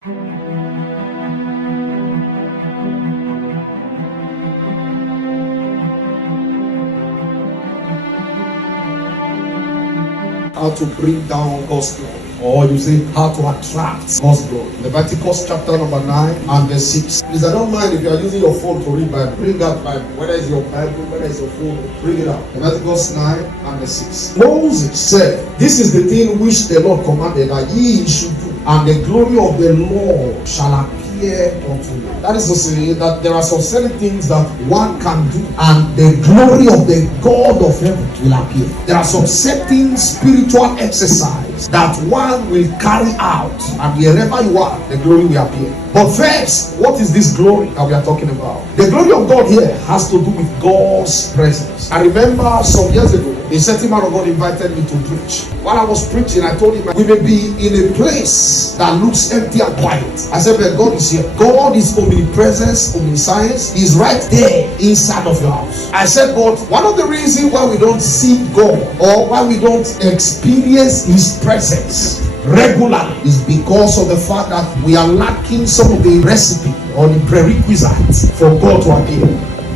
How to bring down God's glory, or you say how to attract God's glory. Leviticus chapter number 9 and verse 6. Please, I don't mind if you are using your phone to read Bible. Bring that Bible, whether it's your Bible, whether it's your phone, bring it out. Leviticus 9 and verse 6. Moses said, "This is the thing which the Lord commanded that ye should do, and the glory of the Lord shall appear unto you." That is to say that there are some certain things that one can do, and the glory of the God of heaven will appear. There are some certain spiritual exercise that one will carry out, and wherever you are, the glory will appear. But first, what is this glory that we are talking about? The glory of God here has to do with God's presence. I remember some years ago, a certain man of God invited me to preach. While I was preaching, I told him, we may be in a place that looks empty and quiet. I said, but God is here. God is omnipresence, omniscience. He's right there inside of your house. I said, but one of the reasons why we don't see God, or why we don't experience His presence regularly, is because of the fact that we are lacking some of the recipe or the prerequisites for God to appear.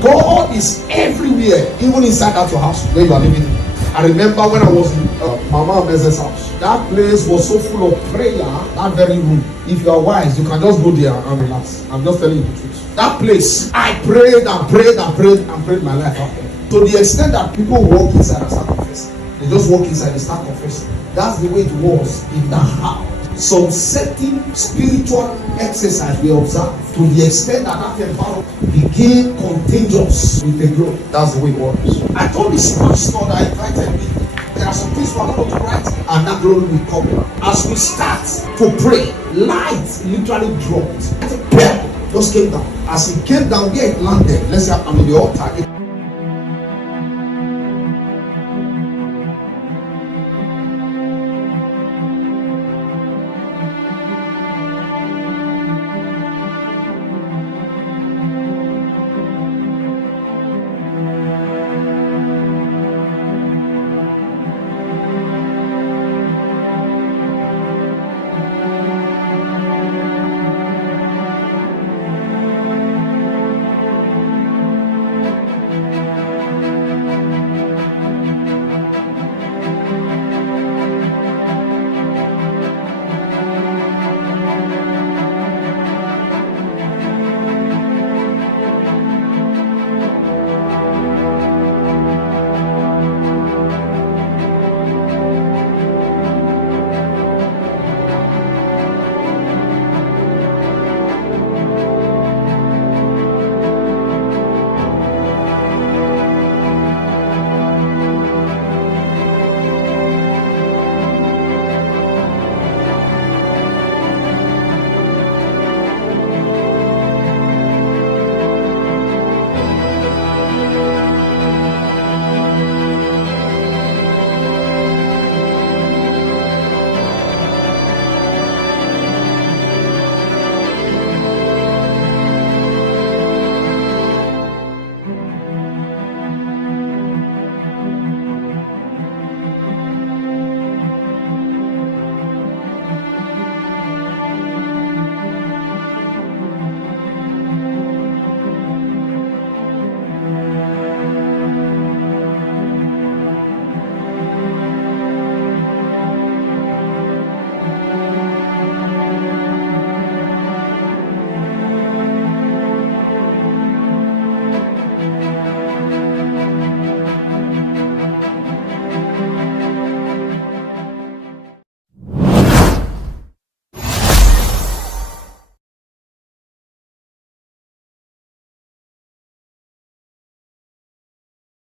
God is everywhere, even inside that your house where you are living. I remember when I was in Mama Meze's house. That place was so full of prayer, that very room. If you are wise, you can just go there and relax. I'm just telling you the truth. That place, I prayed and prayed and prayed and prayed my life out there. To the extent that people walk inside and start confessing. They just walk inside and start confessing. That's the way it was in that house. Some certain spiritual exercise we observe, to the extent that that environment became contagious with the glory. That's the way it works. I told this pastor that invited me, there are some things we are going to write, and that glory will come. As we start to pray, light literally dropped. The bell just came down. As it came down, where it landed, let's say I'm in the altar.